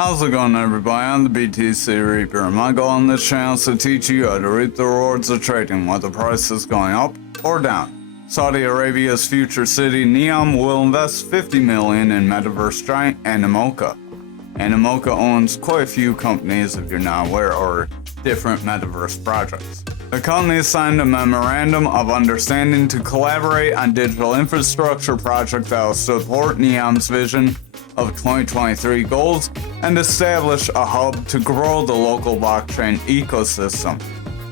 How's it going, everybody? I'm the BTC Reaper, and my goal on this channel is to teach you how to reap the rewards of trading, whether the price is going up or down. Saudi Arabia's future city Neom will invest $50 million in metaverse giant Animoca. Animoca owns quite a few companies, if you're not aware, or different metaverse projects. The company signed a memorandum of understanding to collaborate on digital infrastructure projects that will support Neom's vision of 2023 goals and establish a hub to grow the local blockchain ecosystem.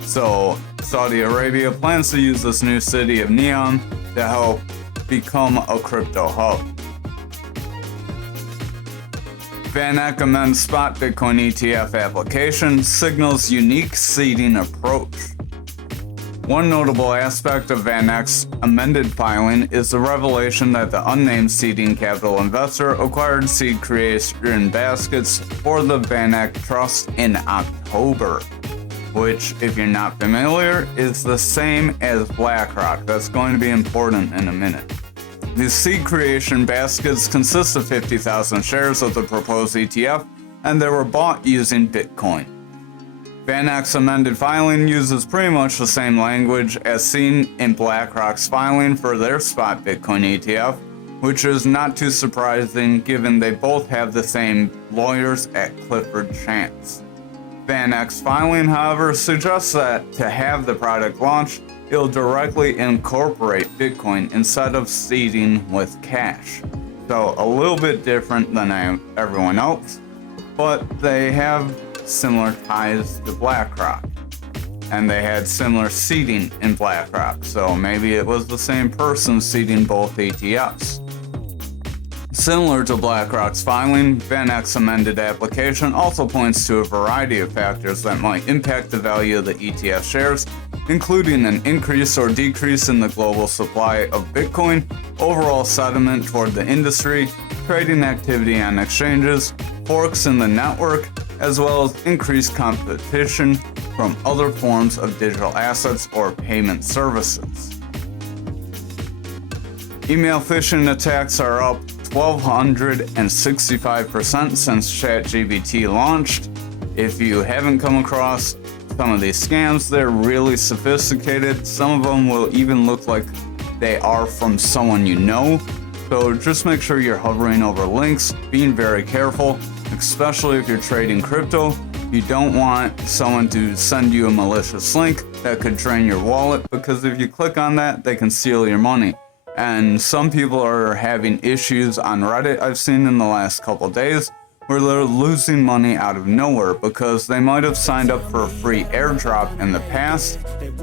So, Saudi Arabia plans to use this new city of Neom to help become a crypto hub. VanEck amends spot Bitcoin ETF application, signals unique seeding approach. One notable aspect of VanEck's amended filing is the revelation that the unnamed seeding capital investor acquired seed creation baskets for the VanEck Trust in October, which, if you're not familiar, is the same as BlackRock. That's going to be important in a minute. The seed creation baskets consist of 50,000 shares of the proposed ETF, and they were bought using Bitcoin. VanEck's amended filing uses pretty much the same language as seen in BlackRock's filing for their spot Bitcoin ETF, which is not too surprising given they both have the same lawyers at Clifford Chance. VanEck's filing, however, suggests that to have the product launched, it'll directly incorporate Bitcoin instead of seeding with cash. So a little bit different than everyone else, but they have similar ties to BlackRock, and they had similar seeding in BlackRock, so maybe it was the same person seeding both ETFs. Similar to BlackRock's filing, VanEck's amended application also points to a variety of factors that might impact the value of the ETF shares, including an increase or decrease in the global supply of Bitcoin, overall sentiment toward the industry, trading activity on exchanges, forks in the network, as well as increased competition from other forms of digital assets or payment services. Email phishing attacks are up 1,265% since ChatGPT launched. If you haven't come across some of these scams, they're really sophisticated. Some of them will even look like they are from someone you know. So just make sure you're hovering over links, being very careful, especially if you're trading crypto. You don't want someone to send you a malicious link that could drain your wallet, because if you click on that, they can steal your money. And some people are having issues on Reddit I've seen in the last couple days where they're losing money out of nowhere because they might have signed up for a free airdrop in the past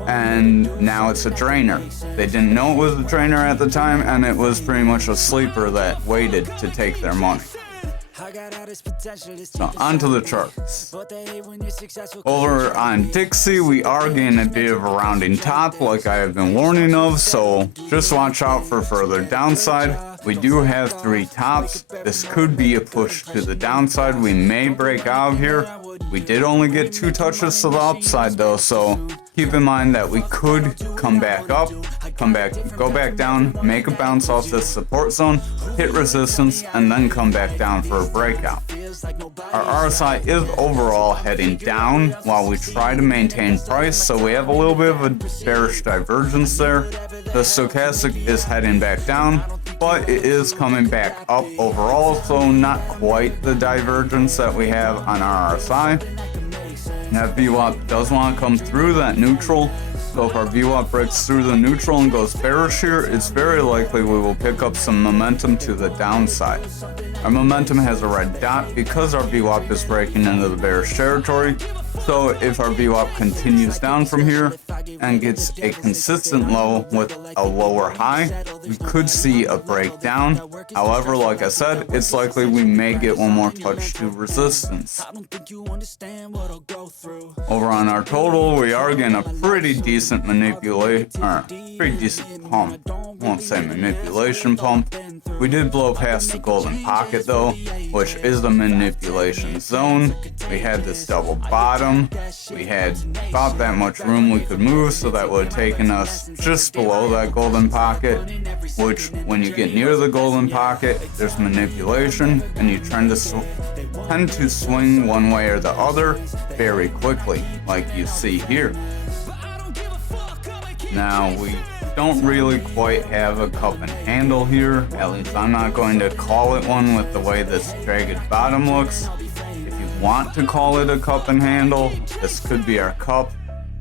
and now it's a drainer. They didn't know it was a drainer at the time, and it was pretty much a sleeper that waited to take their money. So onto the charts. Over on Dixie, we are getting a bit of a rounding top like I have been warning of, so just watch out for further downside. We do have 3 tops. This could be a push to the downside. We may break out of here. We did only get 2 touches to the upside though, so keep in mind that we could come back up, go back down, make a bounce off this support zone, hit resistance, and then come back down for a breakout. Our RSI is overall heading down while we try to maintain price, so we have a little bit of a bearish divergence there. The stochastic is heading back down, but it is coming back up overall, so not quite the divergence that we have on our RSI. That VWAP does want to come through that neutral, so if our VWAP breaks through the neutral and goes bearish here, it's very likely we will pick up some momentum to the downside. Our momentum has a red dot because our VWAP is breaking into the bearish territory, so if our VWAP continues down from here and gets a consistent low with a lower high, we could see a breakdown. However, like I said, it's likely we may get one more touch to resistance. Over on our total, we are getting a pretty decent pump. I won't say manipulation pump. We did blow past the golden pocket though, which is the manipulation zone. We had this double bottom. We had about that much room we could move, so that would have taken us just below that golden pocket, which when you get near the golden pocket, there's manipulation and you trend to tend to swing one way or the other very quickly, like you see here. Now, we don't really quite have a cup and handle here. At least I'm not going to call it one with the way this jagged bottom looks. If you want to call it a cup and handle, this could be our cup.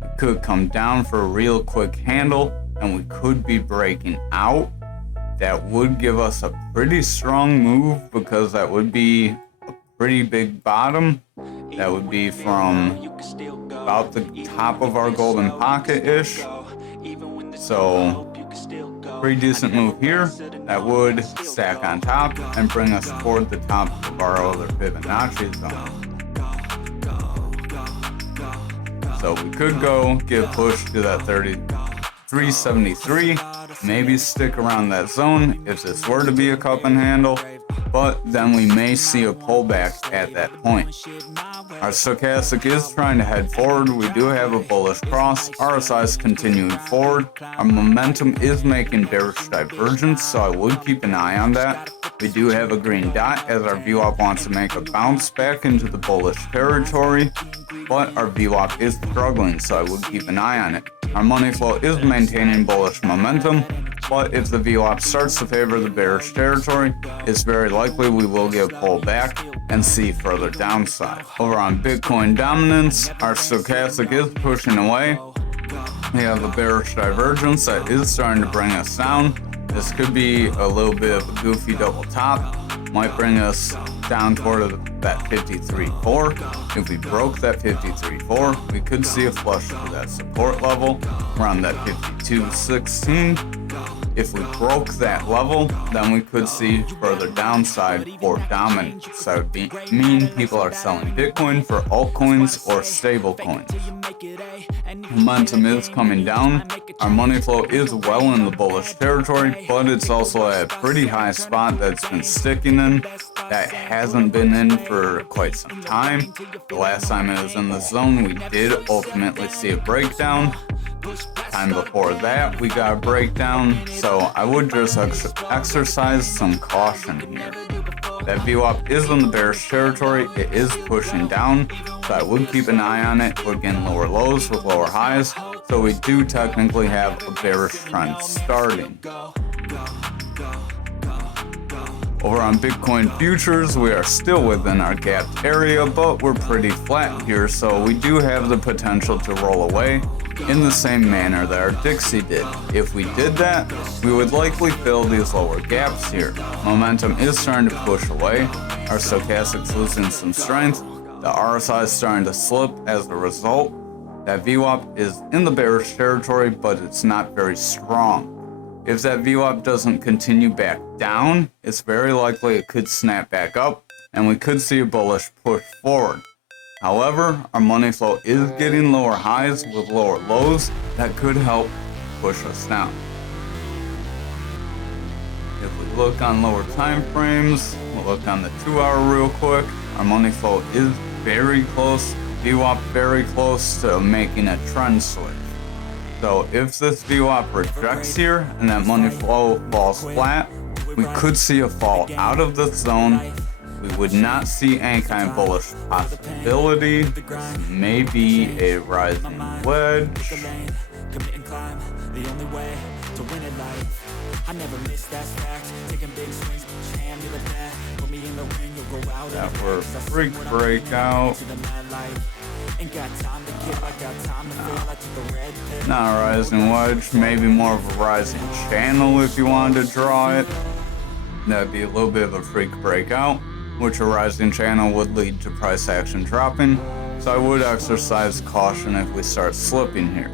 It could come down for a real quick handle, and we could be breaking out. That would give us a pretty strong move, because that would be a pretty big bottom. That would be from about the top of our golden pocket-ish. So, pretty decent move here. That would stack on top and bring us toward the top of our other Fibonacci zone. So we could go get pushed to that 3373, maybe stick around that zone if this were to be a cup and handle, but then we may see a pullback at that point. Our stochastic is trying to head forward. We do have a bullish cross. RSI is continuing forward. Our momentum is making bearish divergence, so I would keep an eye on that. We do have a green dot as our VWAP wants to make a bounce back into the bullish territory, but our VWAP is struggling, so I would keep an eye on it. Our money flow is maintaining bullish momentum, but if the VWAP starts to favor the bearish territory, it's very likely we will get pulled back and see further downside. Over on Bitcoin dominance, our stochastic is pushing away. We have a bearish divergence that is starting to bring us down. This could be a little bit of a goofy double top. Might bring us down toward that 53.4. If we broke that 53.4, we could see a flush to that support level around that 52.16. If we broke that level, then we could see further downside for dominance. That would mean people are selling Bitcoin for altcoins or stable coins. Momentum is coming down. Our money flow is well in the bullish territory, but it's also at a pretty high spot that's been sticking in, that hasn't been in for quite some time. The last time it was in the zone, we did ultimately see a breakdown. Time before that, we got a breakdown, so I would just exercise some caution here. That VWAP is in the bearish territory. It is pushing down, so I would keep an eye on it. We're getting lower lows with lower highs, so we do technically have a bearish trend starting. Over on Bitcoin futures, we are still within our gapped area, but we're pretty flat here, so we do have the potential to roll away in the same manner that our Dixie did. If we did that, we would likely fill these lower gaps here. Momentum is starting to push away. Our stochastic's losing some strength. The RSI is starting to slip as a result. That VWAP is in the bearish territory, but it's not very strong. If that VWAP doesn't continue back down, it's very likely it could snap back up, and we could see a bullish push forward. However, our money flow is getting lower highs with lower lows that could help push us down. If we look on lower time frames, we'll look on the 2-hour real quick. Our money flow is very close, VWAP very close to making a trend switch. So if this VWAP rejects here and that money flow falls flat, we could see a fall out of this zone. We would not see any kind of bullish possibility. This may be a rising wedge. That were freak breakout. Not a rising wedge, maybe more of a rising channel if you wanted to draw it. That'd be a little bit of a freak breakout, which a rising channel would lead to price action dropping, so I would exercise caution if we start slipping here.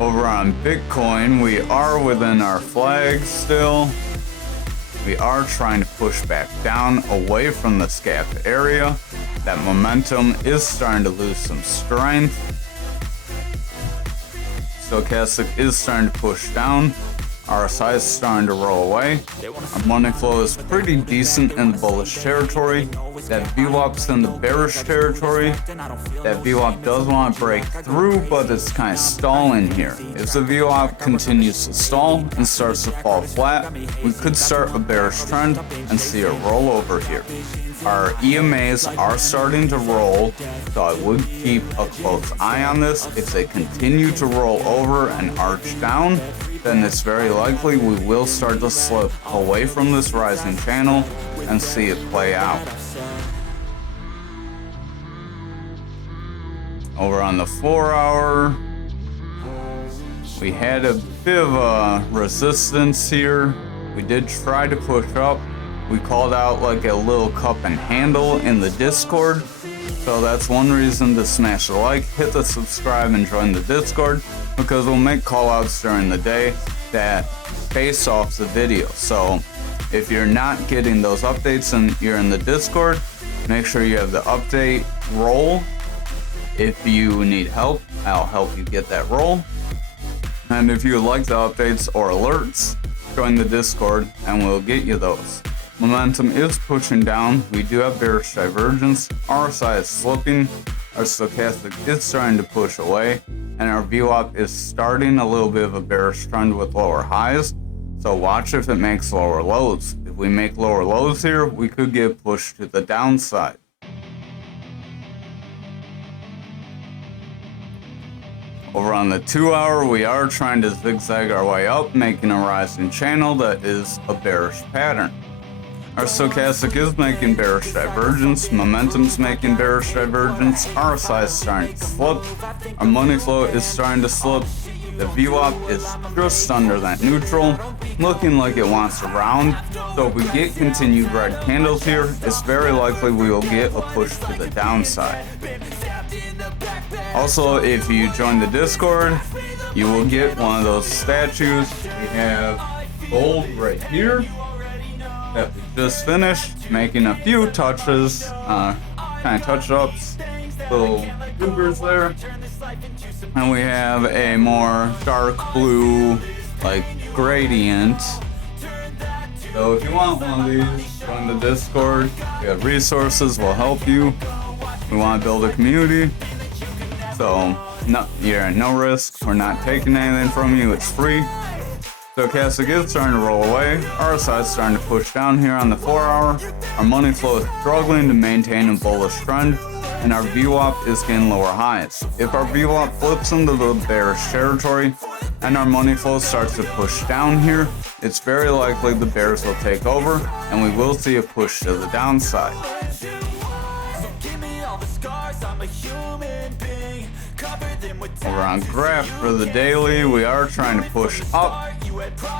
Over on Bitcoin, we are within our flags still. We are trying to push back down away from the gap area. That momentum is starting to lose some strength. Stochastic is starting to push down. RSI is starting to roll away. Our money flow is pretty decent in the bullish territory. That VWAP's in the bearish territory. That VWAP does want to break through, but it's kind of stalling here. If the VWAP continues to stall and starts to fall flat, we could start a bearish trend and see a rollover here. Our EMAs are starting to roll, so I would keep a close eye on this. If they continue to roll over and arch down, then it's very likely we will start to slip away from this rising channel and see it play out. Over on the 4-hour, we had a bit of a resistance here. We did try to push up. We called out like a little cup and handle in the Discord. So that's one reason to smash the like, hit the subscribe, and join the Discord, because we'll make callouts during the day that base off the video. So if you're not getting those updates and you're in the Discord, make sure you have the update roll. If you need help, I'll help you get that roll. And if you would like the updates or alerts, join the Discord and we'll get you those. Momentum is pushing down. We do have bearish divergence. RSI is slipping. Our stochastic is starting to push away. And our VWAP is starting a little bit of a bearish trend with lower highs. So watch if it makes lower lows. If we make lower lows here, we could get pushed to the downside. Over on the 2-hour, we are trying to zigzag our way up, making a rising channel that is a bearish pattern. Our stochastic is making bearish divergence, momentum's making bearish divergence, RSI is starting to slip, our money flow is starting to slip, the VWAP is just under that neutral, looking like it wants to round. So if we get continued red candles here, it's very likely we will get a push to the downside. Also, if you join the Discord, you will get one of those statues. We have gold right here that we just finished, making a few touches, kind of touch-ups, little goobers there. And we have a more dark blue, like, gradient. So if you want one of these, join the Discord. We have resources, we'll help you. We want to build a community. So, you're at no risk. We're not taking anything from you. It's free. Stochastic is starting to roll away. RSI is starting to push down here on the 4-hour. Our money flow is struggling to maintain a bullish trend, and our VWAP is getting lower highs. If our VWAP flips into the bearish territory and our money flow starts to push down here, it's very likely the bears will take over and we will see a push to the downside. Over on graph for the daily, we are trying to push up.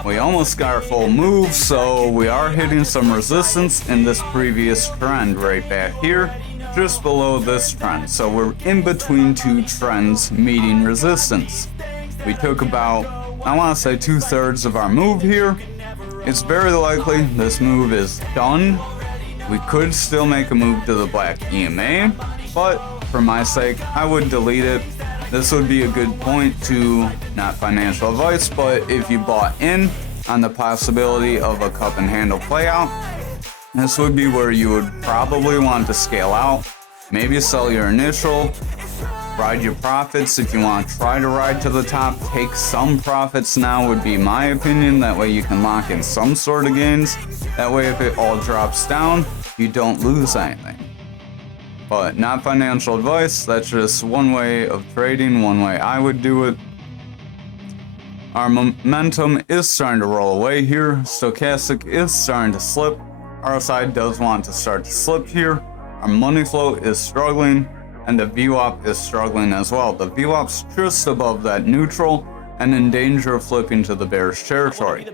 We almost got our full move, so we are hitting some resistance in this previous trend right back here, just below this trend. So we're in between two trends meeting resistance. We took about, I want to say 2/3 of our move here. It's very likely this move is done. We could still make a move to the black EMA, but for my sake, I would delete it. This would be a good point to, not financial advice, but if you bought in on the possibility of a cup and handle playout, this would be where you would probably want to scale out. Maybe sell your initial, ride your profits. If you want to try to ride to the top, take some profits now would be my opinion. That way you can lock in some sort of gains. That way if it all drops down, you don't lose anything. But not financial advice, that's just one way of trading, one way I would do it. Our momentum is starting to roll away here. Stochastic is starting to slip. RSI does want to start to slip here. Our money flow is struggling, and the VWAP is struggling as well. The VWAP's just above that neutral and in danger of flipping to the bearish territory.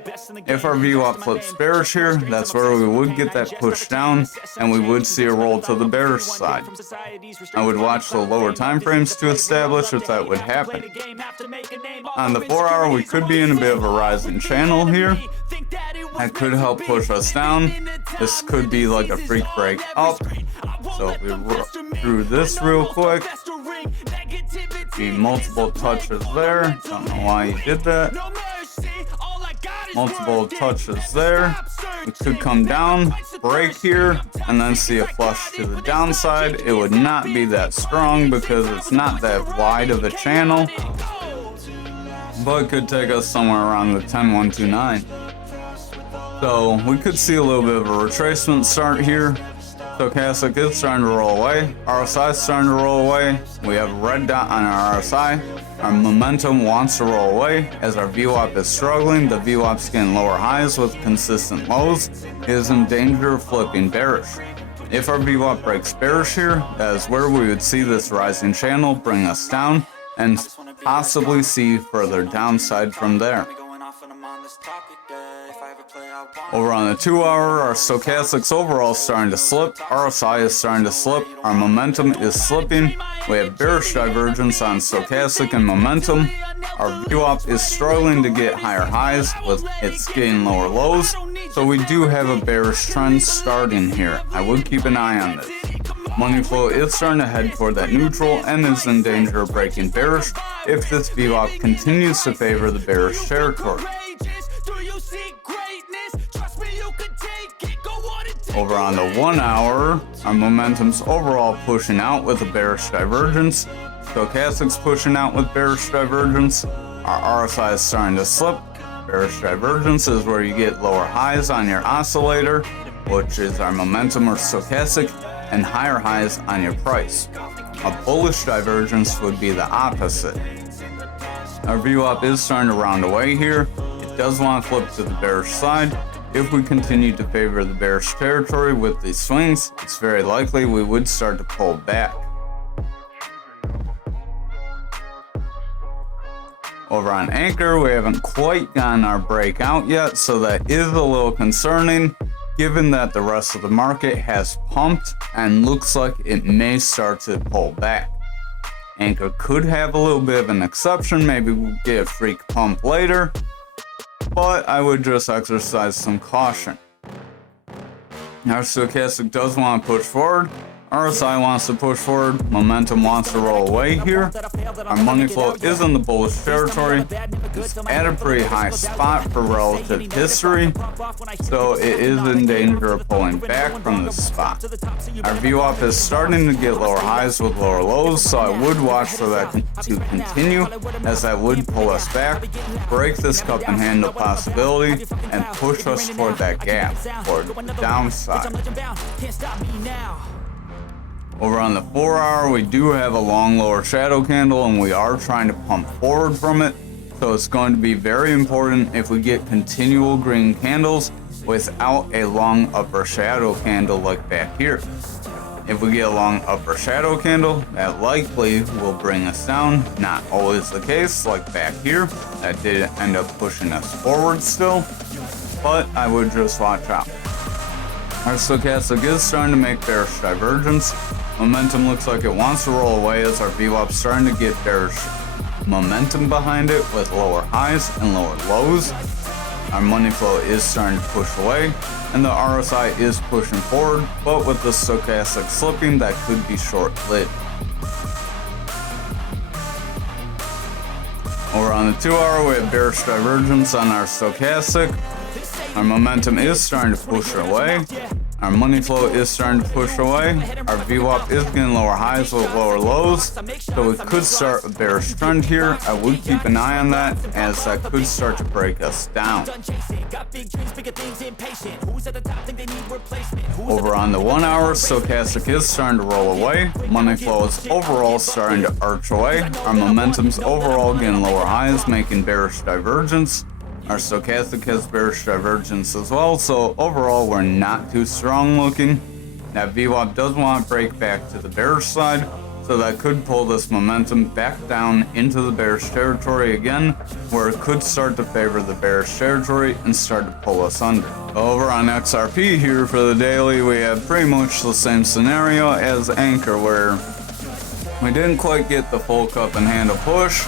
If our VWAP flips bearish here, that's where we would get that push down and we would see a roll to the bearish side. I would watch the lower time frames to establish if that would happen. On the 4-hour, we could be in a bit of a rising channel here. That could help push us down. This could be like a freak break up. So if we through this real quick, see multiple touches there. Don't know why you did that. multiple touches there. It could come down, break here, and then see a flush to the downside. It would not be that strong because it's not that wide of a channel, but it could take us somewhere around the 10-129. So we could see a little bit of a retracement start here. Stochastic is starting to roll away. RSI is starting to roll away. We have a red dot on our RSI. Our momentum wants to roll away. As our VWAP is struggling, the VWAP's getting lower highs with consistent lows. It is in danger of flipping bearish. If our VWAP breaks bearish here, that is where we would see this rising channel bring us down and possibly see further downside from there. Over on the 2 hour, our stochastics overall starting to slip, RSI is starting to slip, our momentum is slipping, we have bearish divergence on stochastic and momentum, our VWAP is struggling to get higher highs with it's getting lower lows, so we do have a bearish trend starting here. I would keep an eye on this. Money flow is starting to head toward that neutral and is in danger of breaking bearish if this VWAP continues to favor the bearish territory. Over on the 1 hour, our momentum's overall pushing out with a bearish divergence. Stochastic's pushing out with bearish divergence. Our RSI is starting to slip. Bearish divergence is where you get lower highs on your oscillator, which is our momentum or stochastic, and higher highs on your price. A bullish divergence would be the opposite. Our VWAP is starting to round away here. It does want to flip to the bearish side. If we continue to favor the bearish territory with these swings, it's very likely we would start to pull back. Over on Anchor, we haven't quite gotten our breakout yet, so that is a little concerning, given that the rest of the market has pumped and looks like it may start to pull back. Anchor could have a little bit of an exception, maybe we'll get a freak pump later, but I would just exercise some caution. Our stochastic does want to push forward. RSI wants to push forward. Momentum wants to roll away here. Our money flow is in the bullish territory. It's at a pretty high spot for relative history, so it is in danger of pulling back from this spot. Our VWAP is starting to get lower highs with lower lows, so I would watch for that to continue, as that would pull us back, break this cup and handle possibility, and push us toward that gap, toward the downside. Over on the 4 hour, we do have a long lower shadow candle and we are trying to pump forward from it. So it's going to be very important if we get continual green candles without a long upper shadow candle like back here. If we get a long upper shadow candle, that likely will bring us down. Not always the case, like back here. That did end up pushing us forward still, but I would just watch out. Our stochastic is starting to make bearish divergence. Momentum looks like it wants to roll away as our VWAP starting to get bearish momentum behind it with lower highs and lower lows. Our money flow is starting to push away and the RSI is pushing forward, but with the stochastic slipping, that could be short-lived. Over on the 2 hour, we have bearish divergence on our stochastic. Our momentum is starting to push away. Our money flow is starting to push away. Our VWAP is getting lower highs with lower lows, so we could start a bearish trend here. I would keep an eye on that, as that could start to break us down. Over on the 1 hour, stochastic is starting to roll away. Money flow is overall starting to arch away. Our momentum's overall getting lower highs, making bearish divergence. Our stochastic has bearish divergence as well, so overall we're not too strong looking. That VWAP does want to break back to the bearish side, so that could pull this momentum back down into the bearish territory again, where it could start to favor the bearish territory and start to pull us under. Over on XRP here for the daily, we have pretty much the same scenario as Anchor, where we didn't quite get the full cup and handle push.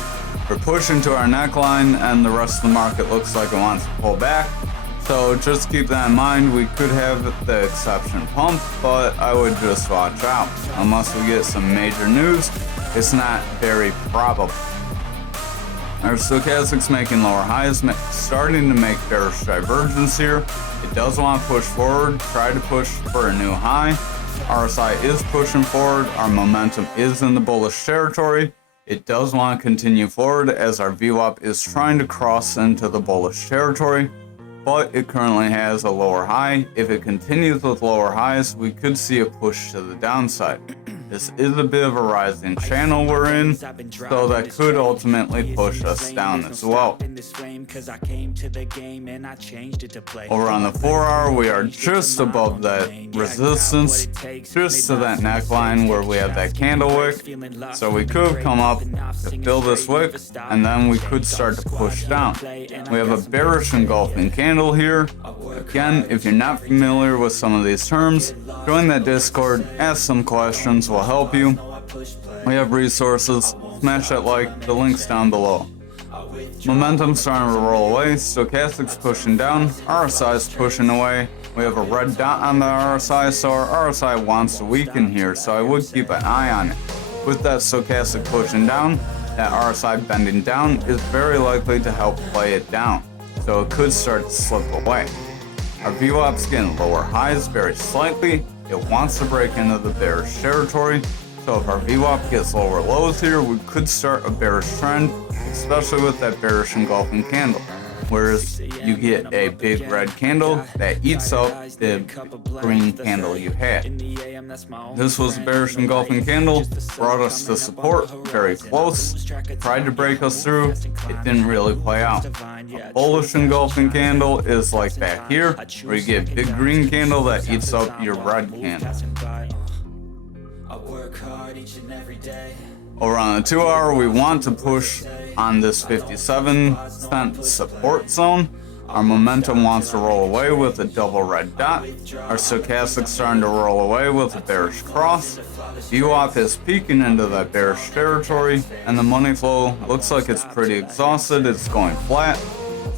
We're pushing to our neckline and the rest of the market looks like it wants to pull back. So just keep that in mind. We could have the exception pump, but I would just watch out. Unless we get some major news, it's not very probable. Our stochastic's making lower highs, starting to make bearish divergence here. It does want to push forward, try to push for a new high. RSI is pushing forward. Our momentum is in the bullish territory. It does want to continue forward as our VWAP is trying to cross into the bullish territory, but it currently has a lower high. If it continues with lower highs, we could see a push to the downside. This is a bit of a rising channel we're in, so that could ultimately push us down as well. Over on the 4-hour, we are just above that resistance, just to that neckline where we have that candle wick. So we could come up to fill this wick, and then we could start to push down. We have a bearish engulfing candle here. Again, if you're not familiar with some of these terms, join that Discord, ask some questions, we'll help you. We have resources, smash that like, the link's down below. Momentum's starting to roll away, stochastic's pushing down, RSI's pushing away. We have a red dot on the RSI, so our RSI wants to weaken here, so I would keep an eye on it. With that stochastic pushing down, that RSI bending down is very likely to help play it down, so it could start to slip away. Our VWAP's getting lower highs very slightly. It wants to break into the bearish territory, so if our VWAP gets lower lows here, we could start a bearish trend, especially with that bearish engulfing candle. Whereas you get a big red candle that eats up the green candle you had. This was a bearish engulfing candle, brought us to support, very close, tried to break us through, it didn't really play out. A bullish engulfing candle is like back here, where you get a big green candle that eats up your red candle. Over on the 2-hour, we want to push on this 57-cent support zone. Our momentum wants to roll away with a double red dot. Our stochastic's starting to roll away with a bearish cross. VWAP is peeking into that bearish territory, and the money flow looks like it's pretty exhausted. It's going flat.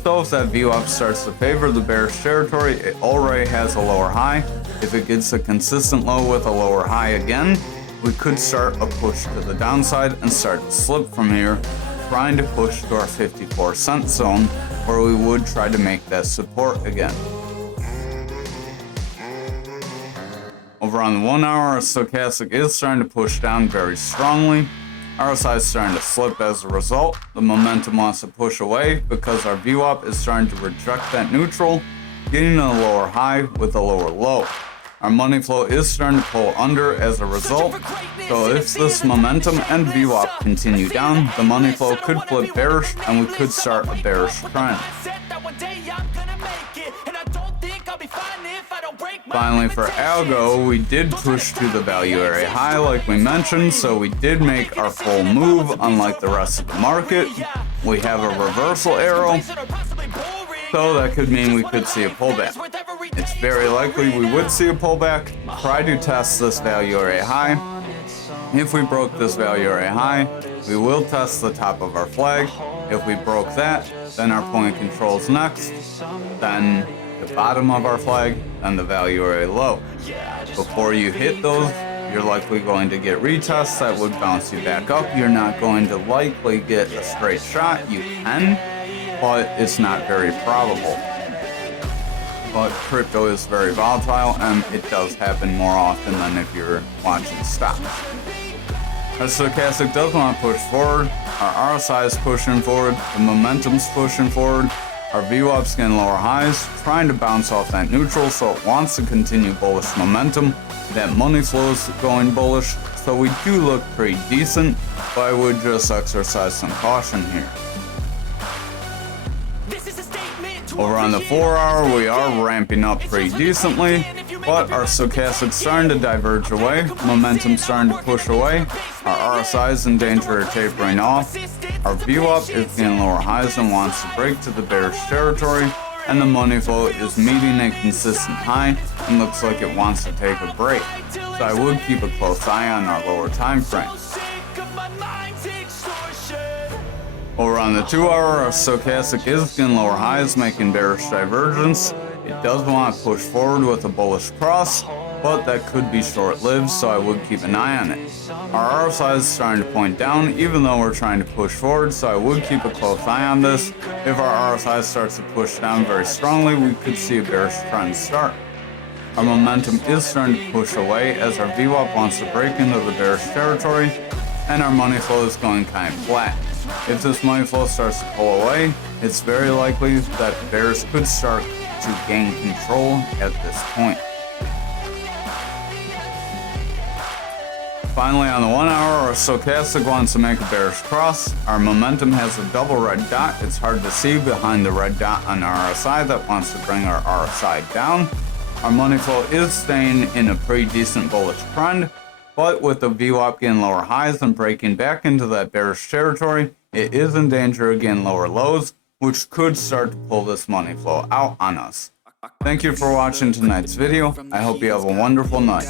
So if that VWAP starts to favor the bearish territory, it already has a lower high. If it gets a consistent low with a lower high again, we could start a push to the downside and start to slip from here, trying to push to our 54-cent zone, where we would try to make that support again. Over on the 1-hour, our stochastic is starting to push down very strongly. RSI is starting to slip as a result. The momentum wants to push away because our VWAP is starting to reject that neutral, getting a lower high with a lower low. Our money flow is starting to pull under as a result, so if this momentum and VWAP continue down, the money flow could flip bearish and we could start a bearish trend. Finally, for algo, we did push to the value area high like we mentioned, so we did make our full move unlike the rest of the market. We have a reversal arrow, so that could mean we could see a pullback. It's very likely we would see a pullback. Try to test this value area high. If we broke this value area high, we will test the top of our flag. If we broke that, then our point controls next, then the bottom of our flag, then the value area low. Before you hit those, you're likely going to get retests that would bounce you back up. You're not going to likely get a straight shot. You can, but it's not very probable. But crypto is very volatile, and it does happen more often than if you're watching stocks. Our stochastic does want to push forward. Our RSI is pushing forward. The momentum's pushing forward. Our VWAP's getting lower highs, trying to bounce off that neutral, so it wants to continue bullish momentum. That money flow is going bullish, so we do look pretty decent, but I would just exercise some caution here. Over on the 4-hour, we are ramping up pretty decently, but our stochastic's starting to diverge away, momentum's starting to push away, our RSI is in danger of tapering off, our VWAP is getting lower highs and wants to break to the bearish territory, and the money flow is meeting a consistent high and looks like it wants to take a break. So I would keep a close eye on our lower time frames. Over on the 2-hour, our stochastic is getting lower highs, making bearish divergence. It does want to push forward with a bullish cross. but that could be short-lived, so I would keep an eye on it. Our RSI is starting to point down, even though we're trying to push forward, so I would keep a close eye on this. If our RSI starts to push down very strongly, we could see a bearish trend start. Our momentum is starting to push away as our VWAP wants to break into the bearish territory, and our money flow is going kind of flat. If this money flow starts to pull away, it's very likely that bears could start to gain control at this point. Finally, on the 1 hour, our stochastic wants to make a bearish cross. Our momentum has a double red dot. It's hard to see behind the red dot on our RSI that wants to bring our RSI down. Our money flow is staying in a pretty decent bullish trend, but with the VWAP getting lower highs and breaking back into that bearish territory, it is in danger of getting lower lows, which could start to pull this money flow out on us. Thank you for watching tonight's video. I hope you have a wonderful night.